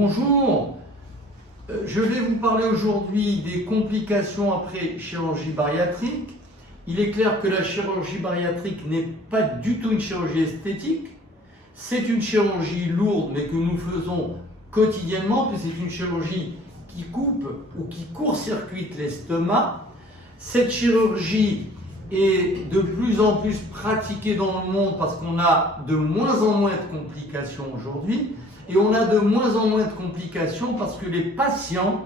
Bonjour, je vais vous parler aujourd'hui des complications après chirurgie bariatrique. Il est clair que la chirurgie bariatrique n'est pas du tout une chirurgie esthétique. C'est une chirurgie lourde mais que nous faisons quotidiennement, puisque c'est une chirurgie qui coupe ou qui court-circuite l'estomac. Cette chirurgie est de plus en plus pratiquée dans le monde parce qu'on a de moins en moins de complications aujourd'hui. Et on a de moins en moins de complications parce que les patients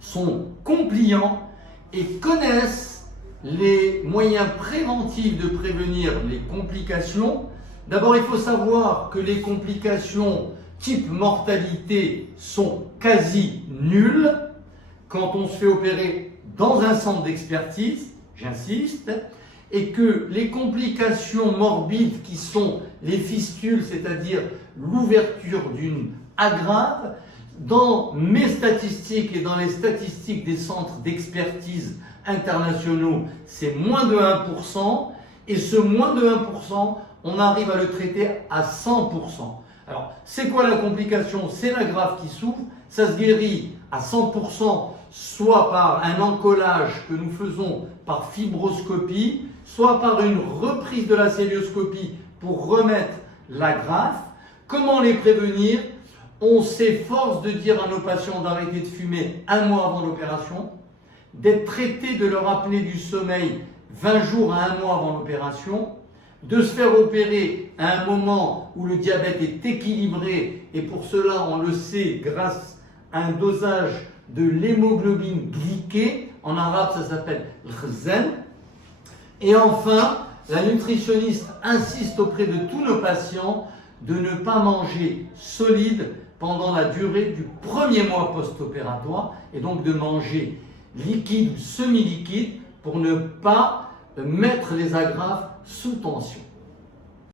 sont compliants et connaissent les moyens préventifs de prévenir les complications. D'abord, il faut savoir que les complications type mortalité sont quasi nulles quand on se fait opérer dans un centre d'expertise, j'insiste, et que les complications morbides qui sont les fistules, c'est-à-dire l'ouverture d'une aggrave, dans mes statistiques et dans les statistiques des centres d'expertise internationaux, c'est moins de 1%, et ce moins de 1%, on arrive à le traiter à 100%. Alors, c'est quoi la complication? C'est l'aggrave qui s'ouvre, ça se guérit à 100%, soit par un encollage que nous faisons par fibroscopie, soit par une reprise de la célioscopie pour remettre l'aggrave. Comment les prévenir? On s'efforce de dire à nos patients d'arrêter de fumer 1 mois avant l'opération, d'être traités de leur apnée du sommeil 20 jours à 1 mois avant l'opération, de se faire opérer à un moment où le diabète est équilibré, et pour cela, on le sait grâce à un dosage de l'hémoglobine glyquée, en arabe ça s'appelle l'khzen. Et enfin, la nutritionniste insiste auprès de tous nos patients de ne pas manger solide pendant la durée du premier mois post-opératoire, et donc de manger liquide ou semi-liquide pour ne pas mettre les agrafes sous tension.